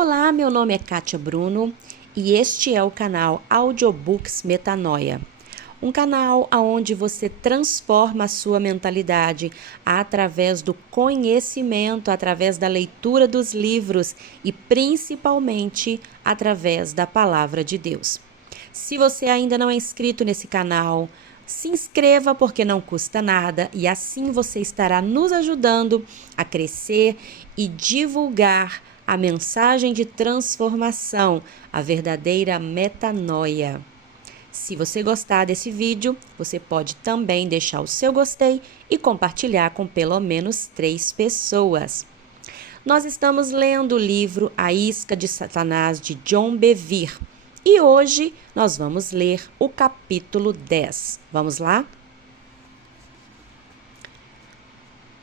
Olá, meu nome é Kátia Bruno e este é o canal Audiobooks Metanoia. Um canal onde você transforma a sua mentalidade através do conhecimento, através da leitura dos livros e principalmente através da palavra de Deus. Se você ainda não é inscrito nesse canal, se inscreva porque não custa nada e assim você estará nos ajudando a crescer e divulgar a mensagem de transformação, a verdadeira metanoia. Se você gostar desse vídeo, você pode também deixar o seu gostei e compartilhar com pelo menos 3 pessoas. Nós estamos lendo o livro A Isca de Satanás, de John Bevere. E hoje nós vamos ler o capítulo 10. Vamos lá?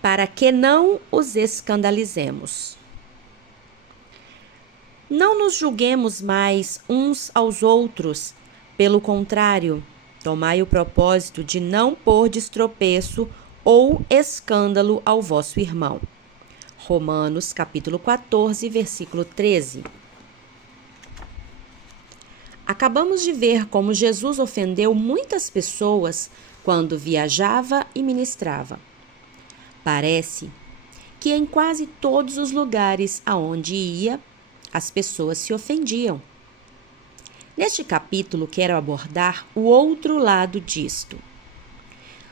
Para que não os escandalizemos. Não nos julguemos mais uns aos outros. Pelo contrário, tomai o propósito de não pôr de tropeço ou escândalo ao vosso irmão. Romanos, capítulo 14, versículo 13. Acabamos de ver como Jesus ofendeu muitas pessoas quando viajava e ministrava. Parece que em quase todos os lugares aonde ia, as pessoas se ofendiam. Neste capítulo, quero abordar o outro lado disto.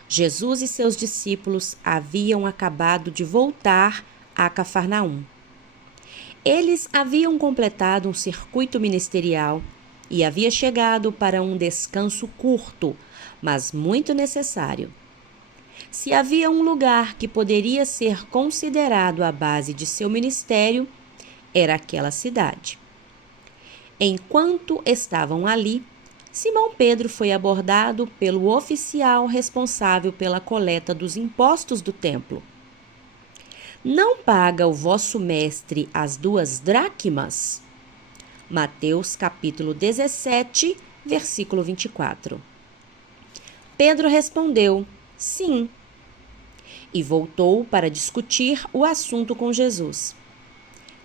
Jesus e seus discípulos haviam acabado de voltar a Cafarnaum. Eles haviam completado um circuito ministerial e havia chegado para um descanso curto, mas muito necessário. Se havia um lugar que poderia ser considerado a base de seu ministério, era aquela cidade. Enquanto estavam ali, Simão Pedro foi abordado pelo oficial responsável pela coleta dos impostos do templo. Não paga o vosso mestre as 2 dracmas? Mateus capítulo 17, versículo 24. Pedro respondeu, sim, e voltou para discutir o assunto com Jesus.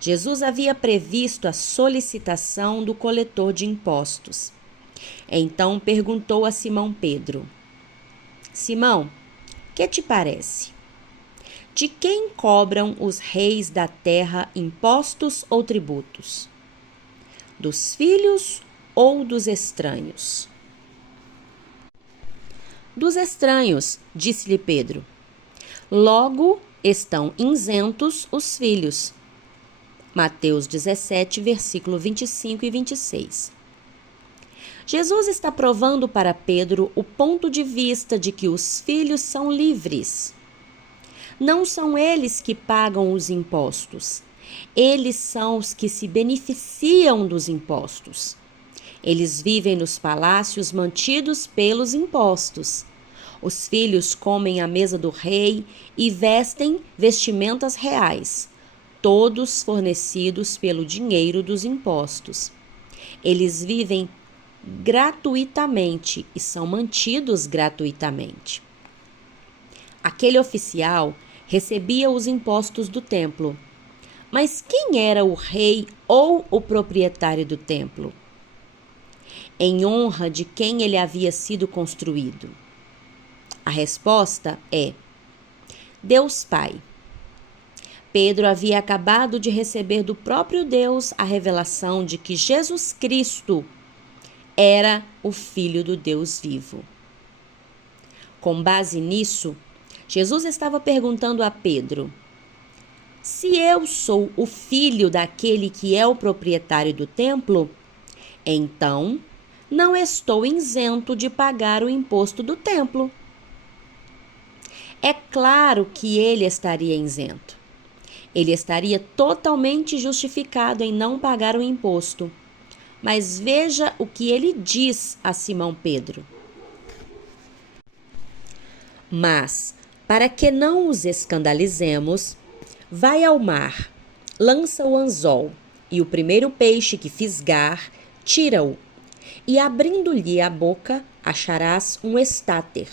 Jesus havia previsto a solicitação do coletor de impostos. Então perguntou a Simão Pedro: Simão, que te parece? De quem cobram os reis da terra impostos ou tributos? Dos filhos ou dos estranhos? Dos estranhos, disse-lhe Pedro. Logo estão isentos os filhos. Mateus 17, versículo 25 e 26. Jesus está provando para Pedro o ponto de vista de que os filhos são livres. Não são eles que pagam os impostos. Eles são os que se beneficiam dos impostos. Eles vivem nos palácios mantidos pelos impostos. Os filhos comem à mesa do rei e vestem vestimentas reais, todos fornecidos pelo dinheiro dos impostos. Eles vivem gratuitamente e são mantidos gratuitamente. Aquele oficial recebia os impostos do templo. Mas quem era o rei ou o proprietário do templo? Em honra de quem ele havia sido construído? A resposta é Deus Pai. Pedro havia acabado de receber do próprio Deus a revelação de que Jesus Cristo era o Filho do Deus vivo. Com base nisso, Jesus estava perguntando a Pedro: se eu sou o filho daquele que é o proprietário do templo, então não estou isento de pagar o imposto do templo. É claro que ele estaria isento. Ele estaria totalmente justificado em não pagar o imposto. Mas veja o que ele diz a Simão Pedro. Mas, para que não os escandalizemos, vai ao mar, lança o anzol, e o primeiro peixe que fisgar, tira-o, e abrindo-lhe a boca, acharás um estáter.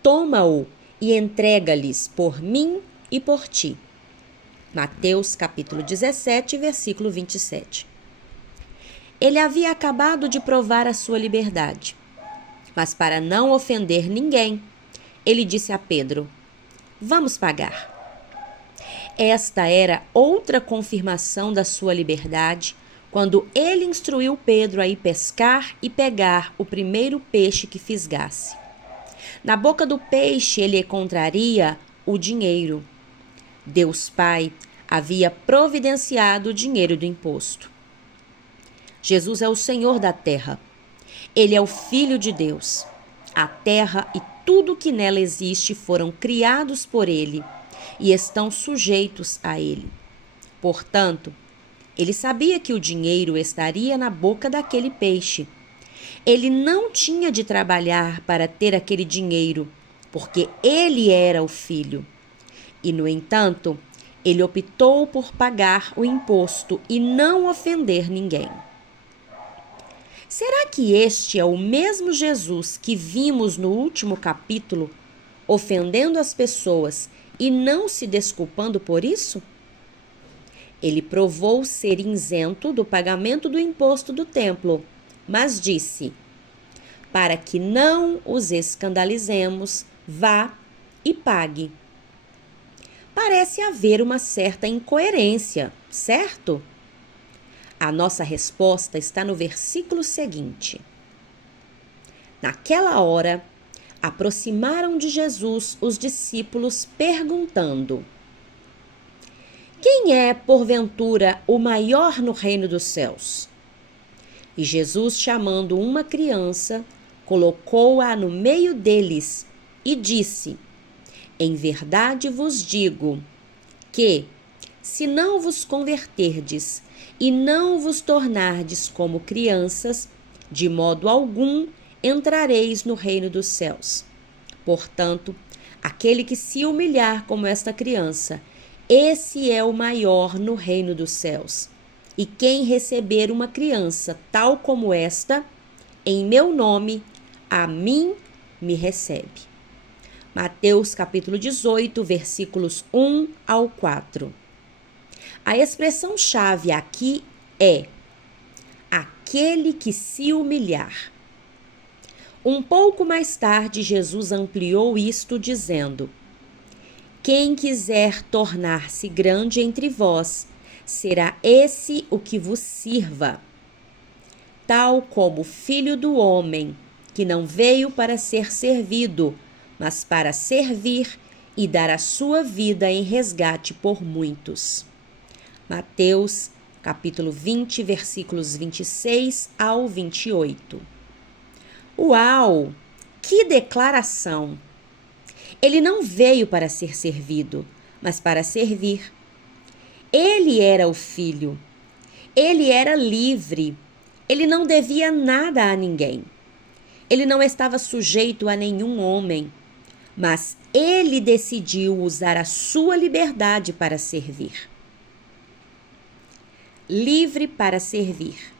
Toma-o e entrega-lhes por mim e por ti. Mateus capítulo 17, versículo 27. Ele havia acabado de provar a sua liberdade, mas para não ofender ninguém, ele disse a Pedro: "Vamos pagar." Esta era outra confirmação da sua liberdade, quando ele instruiu Pedro a ir pescar e pegar o primeiro peixe que fisgasse. Na boca do peixe ele encontraria o dinheiro. Deus Pai havia providenciado o dinheiro do imposto. Jesus é o Senhor da terra. Ele é o Filho de Deus. A terra e tudo que nela existe foram criados por ele e estão sujeitos a ele. Portanto, ele sabia que o dinheiro estaria na boca daquele peixe. Ele não tinha de trabalhar para ter aquele dinheiro, porque ele era o filho. E, no entanto, ele optou por pagar o imposto e não ofender ninguém. Será que este é o mesmo Jesus que vimos no último capítulo, ofendendo as pessoas e não se desculpando por isso? Ele provou ser isento do pagamento do imposto do templo, mas disse: "Para que não os escandalizemos, vá e pague." Parece haver uma certa incoerência, certo? A nossa resposta está no versículo seguinte. Naquela hora, aproximaram de Jesus os discípulos, perguntando: "Quem é, porventura, o maior no reino dos céus?" E Jesus, chamando uma criança, colocou-a no meio deles e disse: "Em verdade vos digo que, se não vos converterdes e não vos tornardes como crianças, de modo algum entrareis no reino dos céus. Portanto, aquele que se humilhar como esta criança, esse é o maior no reino dos céus. E quem receber uma criança tal como esta, em meu nome, a mim me recebe." Mateus capítulo 18, versículos 1 ao 4. A expressão-chave aqui é aquele que se humilhar. Um pouco mais tarde, Jesus ampliou isto dizendo: "Quem quiser tornar-se grande entre vós, será esse o que vos sirva. Tal como o Filho do Homem, que não veio para ser servido, mas para servir e dar a sua vida em resgate por muitos." Mateus, capítulo 20, versículos 26 ao 28. Uau! Que declaração! Ele não veio para ser servido, mas para servir. Ele era o Filho. Ele era livre. Ele não devia nada a ninguém. Ele não estava sujeito a nenhum homem, mas ele decidiu usar a sua liberdade para servir. Livre para servir.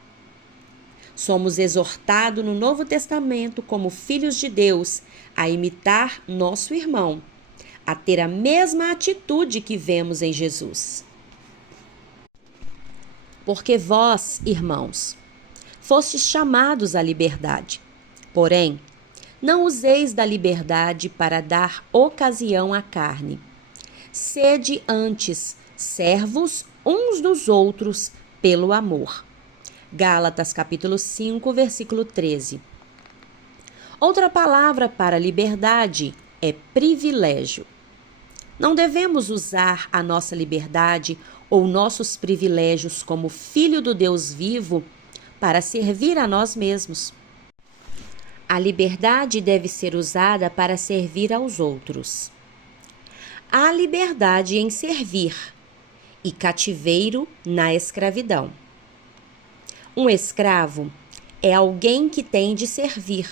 Somos exortados no Novo Testamento, como filhos de Deus, a imitar nosso irmão, a ter a mesma atitude que vemos em Jesus. Porque vós, irmãos, fostes chamados à liberdade. Porém, não useis da liberdade para dar ocasião à carne. Sede antes servos uns dos outros pelo amor. Gálatas capítulo 5, versículo 13. Outra palavra para liberdade é privilégio. Não devemos usar a nossa liberdade ou nossos privilégios como filho do Deus vivo para servir a nós mesmos. A liberdade deve ser usada para servir aos outros. Há liberdade em servir e cativeiro na escravidão. Um escravo é alguém que tem de servir,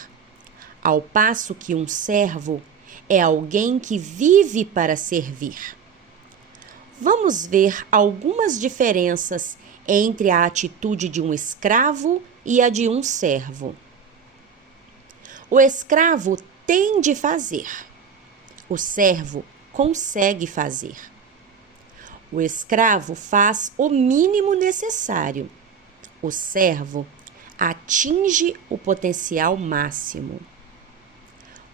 ao passo que um servo é alguém que vive para servir. Vamos ver algumas diferenças entre a atitude de um escravo e a de um servo. O escravo tem de fazer. O servo consegue fazer. O escravo faz o mínimo necessário. O servo atinge o potencial máximo.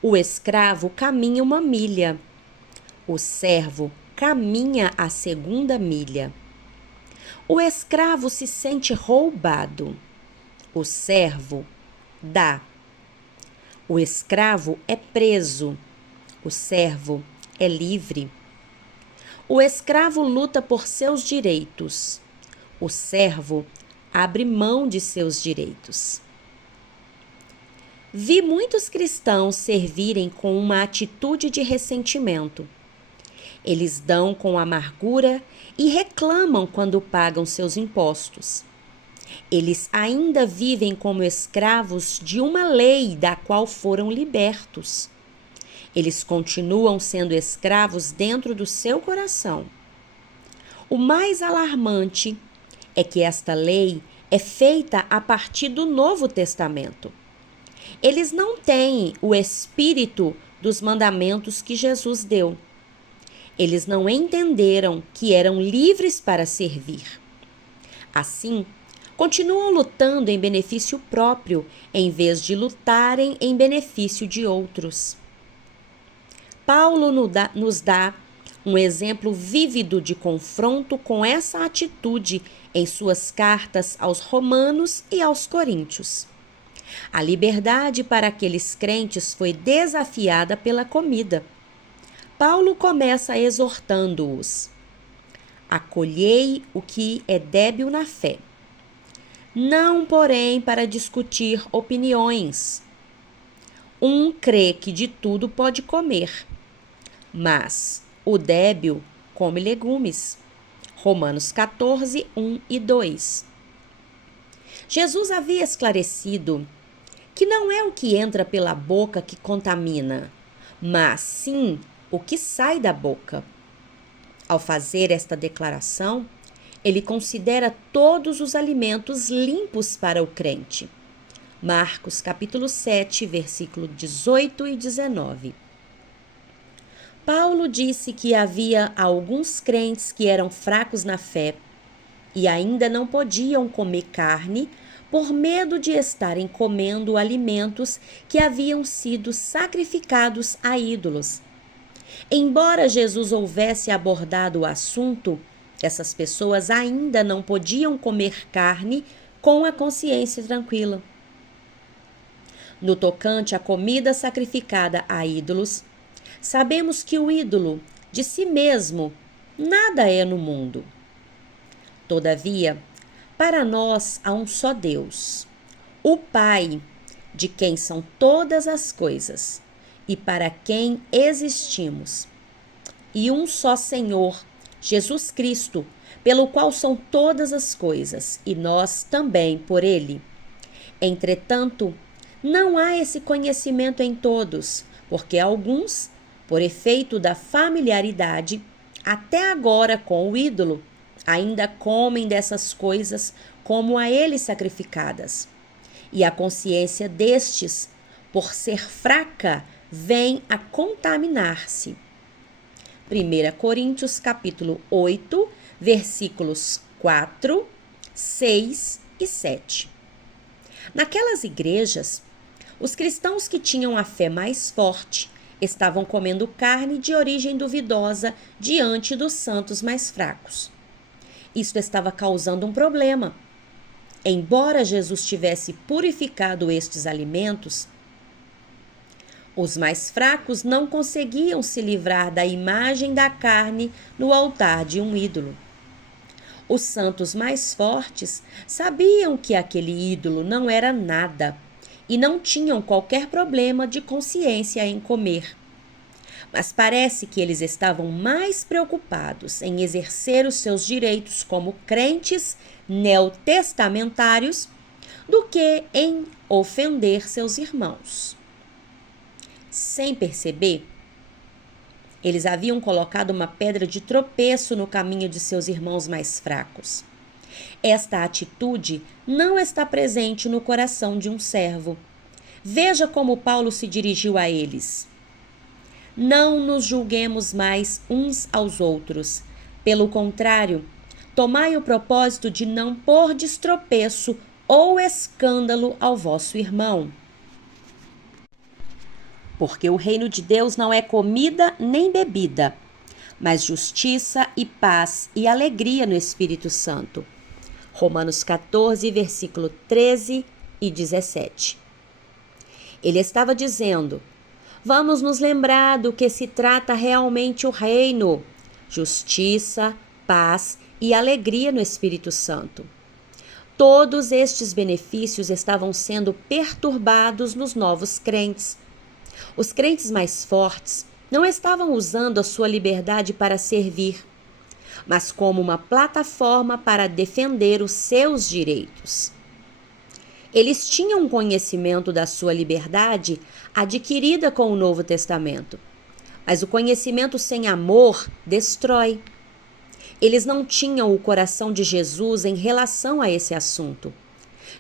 O escravo caminha 1 milha. O servo caminha a 2ª milha. O escravo se sente roubado. O servo dá. O escravo é preso. O servo é livre. O escravo luta por seus direitos. O servo abre mão de seus direitos. Vi muitos cristãos servirem com uma atitude de ressentimento. Eles dão com amargura e reclamam quando pagam seus impostos. Eles ainda vivem como escravos de uma lei da qual foram libertos. Eles continuam sendo escravos dentro do seu coração. O mais alarmante é que esta lei é feita a partir do Novo Testamento. Eles não têm o espírito dos mandamentos que Jesus deu. Eles não entenderam que eram livres para servir. Assim, continuam lutando em benefício próprio, em vez de lutarem em benefício de outros. Paulo nos dá um exemplo vívido de confronto com essa atitude em suas cartas aos Romanos e aos Coríntios. A liberdade para aqueles crentes foi desafiada pela comida. Paulo começa exortando-os: acolhei o que é débil na fé. Não, porém, para discutir opiniões. Um crê que de tudo pode comer, mas o débil come legumes. Romanos 14, 1 e 2. Jesus havia esclarecido que não é o que entra pela boca que contamina, mas sim o que sai da boca. Ao fazer esta declaração, ele considera todos os alimentos limpos para o crente. Marcos capítulo 7, versículo 18 e 19. Paulo disse que havia alguns crentes que eram fracos na fé e ainda não podiam comer carne por medo de estarem comendo alimentos que haviam sido sacrificados a ídolos. Embora Jesus houvesse abordado o assunto, essas pessoas ainda não podiam comer carne com a consciência tranquila. No tocante à comida sacrificada a ídolos, sabemos que o ídolo, de si mesmo, nada é no mundo. Todavia, para nós há um só Deus, o Pai, de quem são todas as coisas e para quem existimos, e um só Senhor, Jesus Cristo, pelo qual são todas as coisas, e nós também por ele. Entretanto, não há esse conhecimento em todos, porque alguns, por efeito da familiaridade, até agora com o ídolo, ainda comem dessas coisas como a ele sacrificadas. E a consciência destes, por ser fraca, vem a contaminar-se. 1 Coríntios capítulo 8, versículos 4, 6 e 7. Naquelas igrejas, os cristãos que tinham a fé mais forte estavam comendo carne de origem duvidosa diante dos santos mais fracos. Isto estava causando um problema. Embora Jesus tivesse purificado estes alimentos, os mais fracos não conseguiam se livrar da imagem da carne no altar de um ídolo. Os santos mais fortes sabiam que aquele ídolo não era nada e não tinham qualquer problema de consciência em comer. Mas parece que eles estavam mais preocupados em exercer os seus direitos como crentes neotestamentários do que em ofender seus irmãos. Sem perceber, eles haviam colocado uma pedra de tropeço no caminho de seus irmãos mais fracos. Esta atitude não está presente no coração de um servo. Veja como Paulo se dirigiu a eles. Não nos julguemos mais uns aos outros. Pelo contrário, tomai o propósito de não pôr de tropeço ou escândalo ao vosso irmão. Porque o reino de Deus não é comida nem bebida, mas justiça e paz e alegria no Espírito Santo. Romanos 14, versículo 13 e 17. Ele estava dizendo: vamos nos lembrar do que se trata realmente o reino: justiça, paz e alegria no Espírito Santo. Todos estes benefícios estavam sendo perturbados nos novos crentes. Os crentes mais fortes não estavam usando a sua liberdade para servir, mas como uma plataforma para defender os seus direitos. Eles tinham conhecimento da sua liberdade adquirida com o Novo Testamento, mas o conhecimento sem amor destrói. Eles não tinham o coração de Jesus em relação a esse assunto.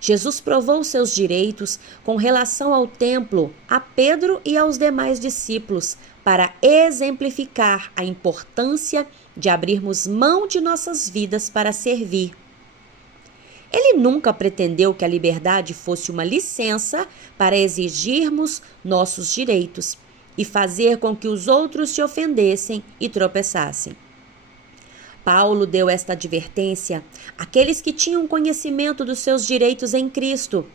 Jesus provou seus direitos com relação ao templo a Pedro e aos demais discípulos para exemplificar a importância de abrirmos mão de nossas vidas para servir. Ele nunca pretendeu que a liberdade fosse uma licença para exigirmos nossos direitos e fazer com que os outros se ofendessem e tropeçassem. Paulo deu esta advertência àqueles que tinham conhecimento dos seus direitos em Cristo,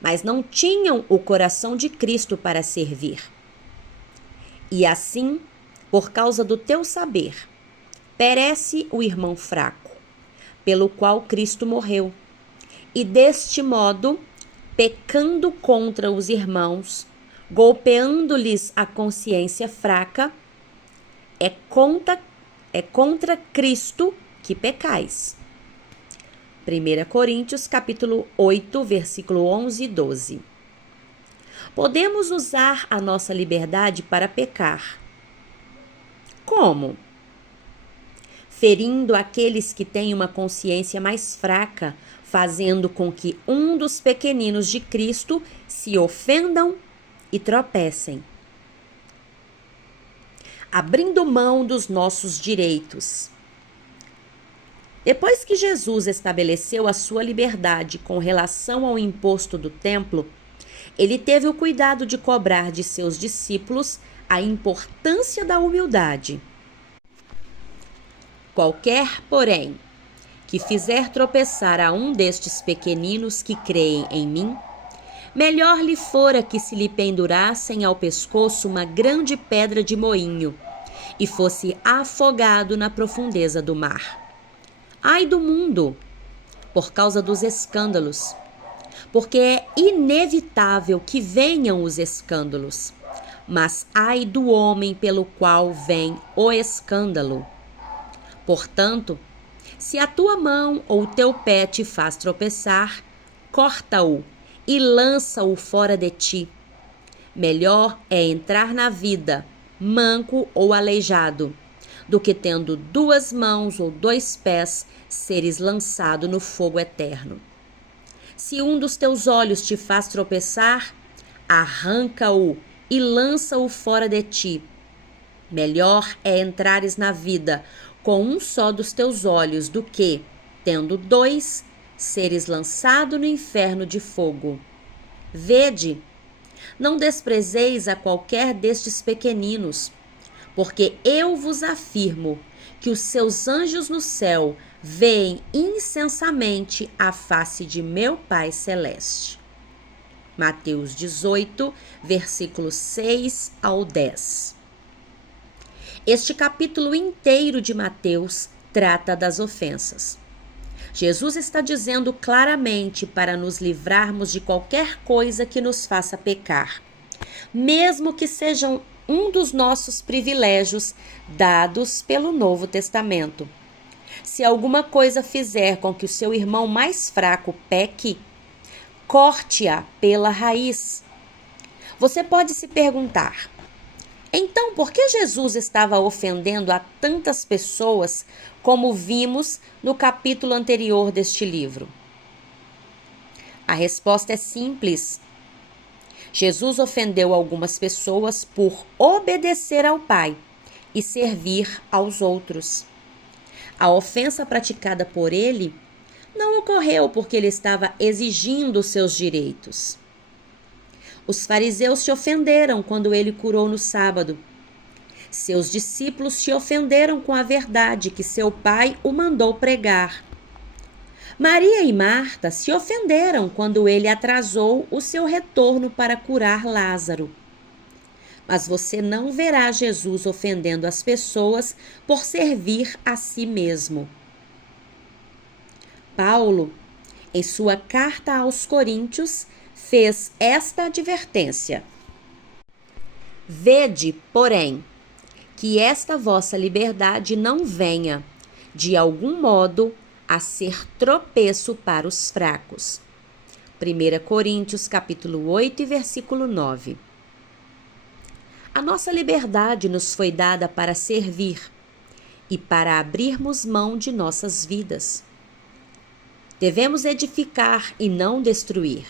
mas não tinham o coração de Cristo para servir. E assim, por causa do teu saber, perece o irmão fraco, pelo qual Cristo morreu. E deste modo, pecando contra os irmãos, golpeando-lhes a consciência fraca, é contra Cristo que pecais. 1 Coríntios capítulo 8, versículo 11 e 12. Podemos usar a nossa liberdade para pecar. Como? Ferindo aqueles que têm uma consciência mais fraca, fazendo com que um dos pequeninos de Cristo se ofendam e tropecem. Abrindo mão dos nossos direitos. Depois que Jesus estabeleceu a sua liberdade com relação ao imposto do templo, ele teve o cuidado de cobrar de seus discípulos a importância da humildade. Qualquer, porém, que fizer tropeçar a um destes pequeninos que creem em mim, melhor lhe fora que se lhe pendurassem ao pescoço uma grande pedra de moinho e fosse afogado na profundeza do mar. Ai do mundo, por causa dos escândalos, porque é inevitável que venham os escândalos, mas ai do homem pelo qual vem o escândalo. Portanto, se a tua mão ou o teu pé te faz tropeçar, corta-o e lança-o fora de ti. Melhor é entrar na vida, manco ou aleijado, do que tendo 2 mãos ou 2 pés, seres lançado no fogo eterno. Se um dos teus olhos te faz tropeçar, arranca-o e lança-o fora de ti. Melhor é entrares na vida com um só dos teus olhos do que, tendo 2, seres lançado no inferno de fogo. Vede, não desprezeis a qualquer destes pequeninos, porque eu vos afirmo que os seus anjos no céu veem incessamente a face de meu Pai Celeste. Mateus 18, versículos 6 ao 10. Este capítulo inteiro de Mateus trata das ofensas. Jesus está dizendo claramente para nos livrarmos de qualquer coisa que nos faça pecar, mesmo que sejam um dos nossos privilégios dados pelo Novo Testamento. Se alguma coisa fizer com que o seu irmão mais fraco peque, corte-a pela raiz. Você pode se perguntar: então, por que Jesus estava ofendendo a tantas pessoas, como vimos no capítulo anterior deste livro? A resposta é simples. Jesus ofendeu algumas pessoas por obedecer ao Pai e servir aos outros. A ofensa praticada por ele não ocorreu porque ele estava exigindo seus direitos. Os fariseus se ofenderam quando ele curou no sábado. Seus discípulos se ofenderam com a verdade que seu pai o mandou pregar. Maria e Marta se ofenderam quando ele atrasou o seu retorno para curar Lázaro. Mas você não verá Jesus ofendendo as pessoas por servir a si mesmo. Paulo, em sua carta aos Coríntios, fez esta advertência: Vede, porém, que esta vossa liberdade não venha, de algum modo, a ser tropeço para os fracos. 1 Coríntios, capítulo 8, versículo 9. A nossa liberdade nos foi dada para servir e para abrirmos mão de nossas vidas. Devemos edificar e não destruir.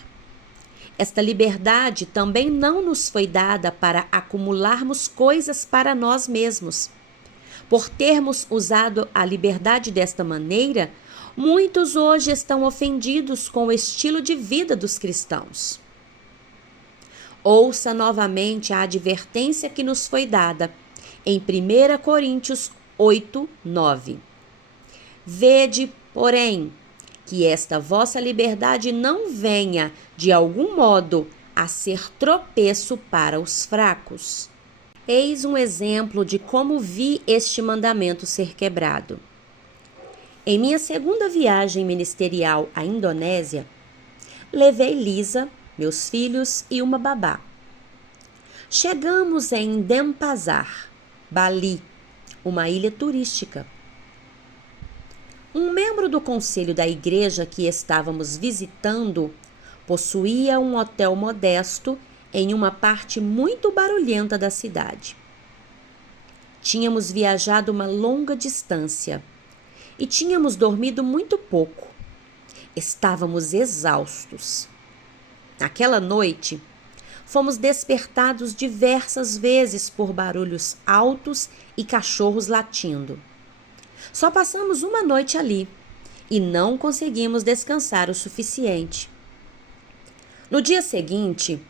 Esta liberdade também não nos foi dada para acumularmos coisas para nós mesmos. Por termos usado a liberdade desta maneira, muitos hoje estão ofendidos com o estilo de vida dos cristãos. Ouça novamente a advertência que nos foi dada em 1 Coríntios 8, 9. Vede, porém, que esta vossa liberdade não venha, de algum modo, a ser tropeço para os fracos. Eis um exemplo de como vi este mandamento ser quebrado. Em minha segunda viagem ministerial à Indonésia, levei Lisa, meus filhos e uma babá. Chegamos em Denpasar, Bali, uma ilha turística. Um membro do conselho da igreja que estávamos visitando possuía um hotel modesto em uma parte muito barulhenta da cidade. Tínhamos viajado uma longa distância e tínhamos dormido muito pouco. Estávamos exaustos. Naquela noite, fomos despertados diversas vezes por barulhos altos e cachorros latindo. Só passamos uma noite ali e não conseguimos descansar o suficiente. No dia seguinte,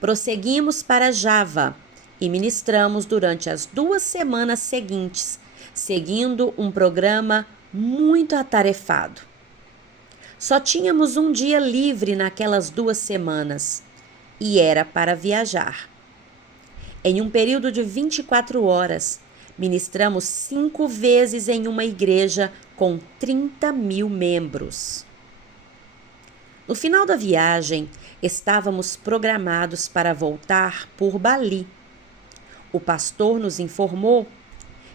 prosseguimos para Java e ministramos durante as 2 semanas seguintes, seguindo um programa muito atarefado. Só tínhamos um dia livre naquelas 2 semanas e era para viajar. Em um período de 24 horas, ministramos 5 vezes em uma igreja com 30.000 membros. No final da viagem, estávamos programados para voltar por Bali. O pastor nos informou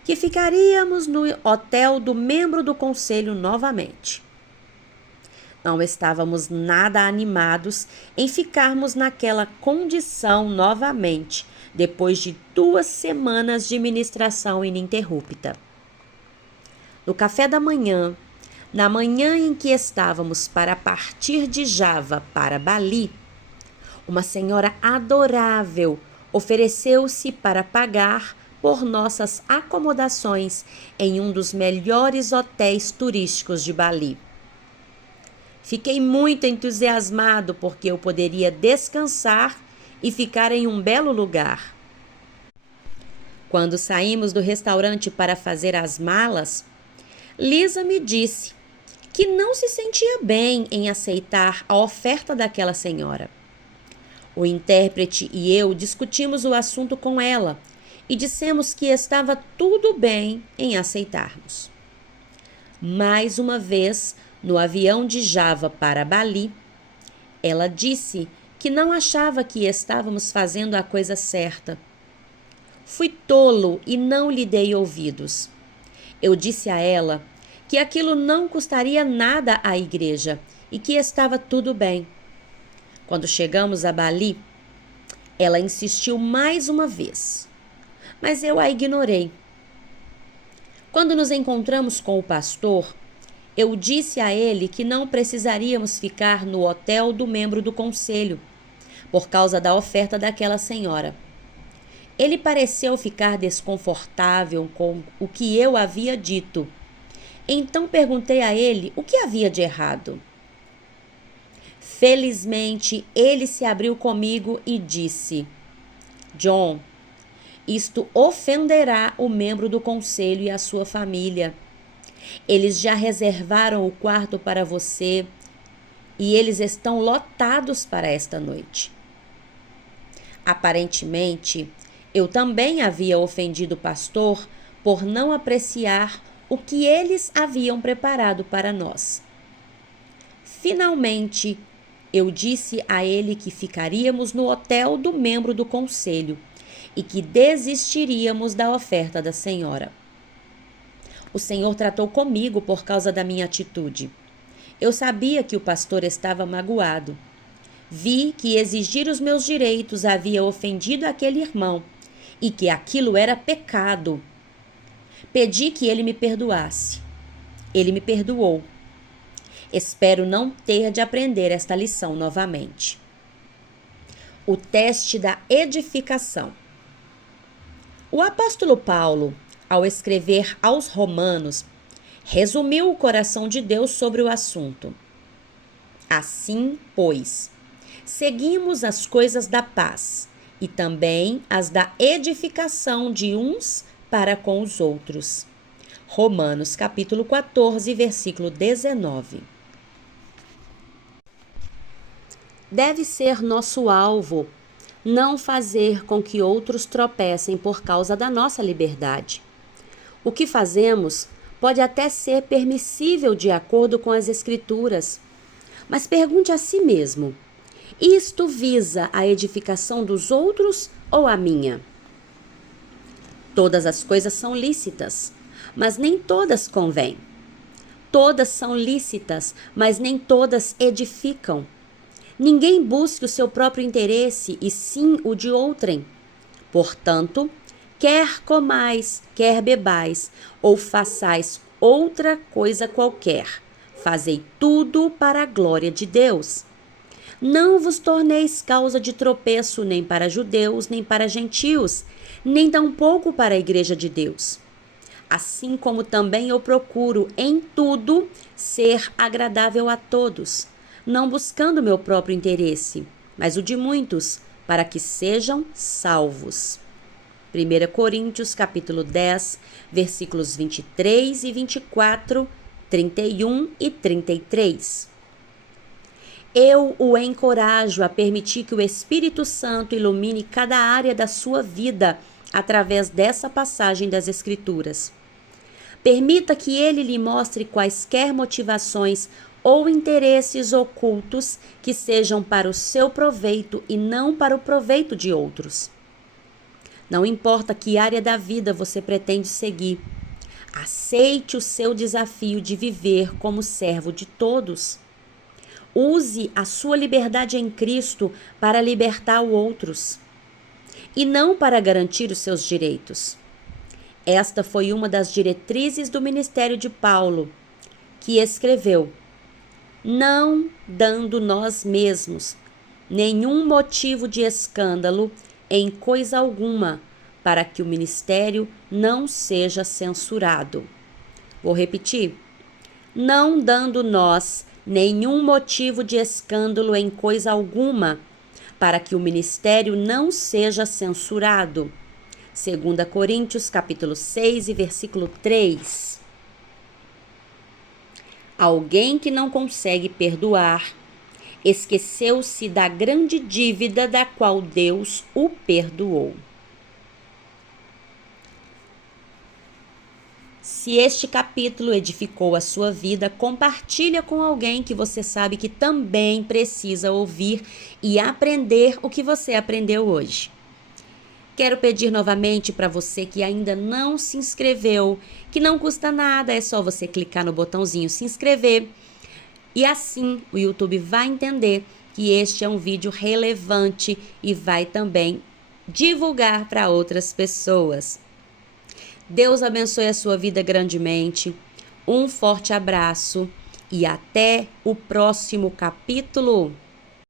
que ficaríamos no hotel do membro do conselho novamente. Não estávamos nada animados em ficarmos naquela condição novamente, depois de 2 semanas de ministração ininterrupta. No café da manhã, na manhã em que estávamos para partir de Java para Bali, uma senhora adorável ofereceu-se para pagar por nossas acomodações em um dos melhores hotéis turísticos de Bali. Fiquei muito entusiasmado porque eu poderia descansar e ficar em um belo lugar. Quando saímos do restaurante para fazer as malas, Lisa me disse que não se sentia bem em aceitar a oferta daquela senhora. O intérprete e eu discutimos o assunto com ela e dissemos que estava tudo bem em aceitarmos. Mais uma vez, no avião de Java para Bali, ela disse que não achava que estávamos fazendo a coisa certa. Fui tolo e não lhe dei ouvidos. Eu disse a ela que aquilo não custaria nada à igreja e que estava tudo bem. Quando chegamos a Bali, ela insistiu mais uma vez, mas eu a ignorei. Quando nos encontramos com o pastor, eu disse a ele que não precisaríamos ficar no hotel do membro do conselho, por causa da oferta daquela senhora. Ele pareceu ficar desconfortável com o que eu havia dito Então perguntei a ele o que havia de errado. Felizmente, ele se abriu comigo e disse: John, isto ofenderá o membro do conselho e a sua família. Eles já reservaram o quarto para você e eles estão lotados para esta noite. Aparentemente, eu também havia ofendido o pastor por não apreciar o que eles haviam preparado para nós. Finalmente, eu disse a ele que ficaríamos no hotel do membro do conselho e que desistiríamos da oferta da senhora. O Senhor tratou comigo por causa da minha atitude. Eu sabia que o pastor estava magoado. Vi que exigir os meus direitos havia ofendido aquele irmão e que aquilo era pecado. Pedi que ele me perdoasse. Ele me perdoou. Espero não ter de aprender esta lição novamente. O teste da edificação. O apóstolo Paulo, ao escrever aos Romanos, resumiu o coração de Deus sobre o assunto. Assim, pois, seguimos as coisas da paz e também as da edificação de uns para com os outros. Romanos capítulo 14, versículo 19. Deve ser nosso alvo não fazer com que outros tropecem por causa da nossa liberdade. O que fazemos pode até ser permissível de acordo com as Escrituras, mas pergunte a si mesmo: isto visa a edificação dos outros ou a minha? Todas as coisas são lícitas, mas nem todas convêm. Todas são lícitas, mas nem todas edificam. Ninguém busque o seu próprio interesse, e sim o de outrem. Portanto, quer comais, quer bebais, ou façais outra coisa qualquer, fazei tudo para a glória de Deus. Não vos torneis causa de tropeço nem para judeus, nem para gentios, nem tampouco para a igreja de Deus. Assim como também eu procuro em tudo ser agradável a todos, não buscando meu próprio interesse, mas o de muitos, para que sejam salvos. 1 Coríntios capítulo 10, versículos 23 e 24, 31 e 33. Eu o encorajo a permitir que o Espírito Santo ilumine cada área da sua vida através dessa passagem das Escrituras. Permita que ele lhe mostre quaisquer motivações ou interesses ocultos que sejam para o seu proveito e não para o proveito de outros. Não importa que área da vida você pretende seguir, aceite o seu desafio de viver como servo de todos. Use a sua liberdade em Cristo para libertar outros e não para garantir os seus direitos. Esta foi uma das diretrizes do ministério de Paulo, que escreveu: não dando nós mesmos nenhum motivo de escândalo em coisa alguma, para que o ministério não seja censurado. Vou repetir. Não dando nós nenhum motivo de escândalo em coisa alguma, para que o ministério não seja censurado. 2 Coríntios capítulo 6 e versículo 3. Alguém que não consegue perdoar esqueceu-se da grande dívida da qual Deus o perdoou. Se este capítulo edificou a sua vida, compartilha com alguém que você sabe que também precisa ouvir e aprender o que você aprendeu hoje. Quero pedir novamente para você que ainda não se inscreveu, que não custa nada, é só você clicar no botãozinho se inscrever. E assim o YouTube vai entender que este é um vídeo relevante e vai também divulgar para outras pessoas. Deus abençoe a sua vida grandemente. Um forte abraço e até o próximo capítulo.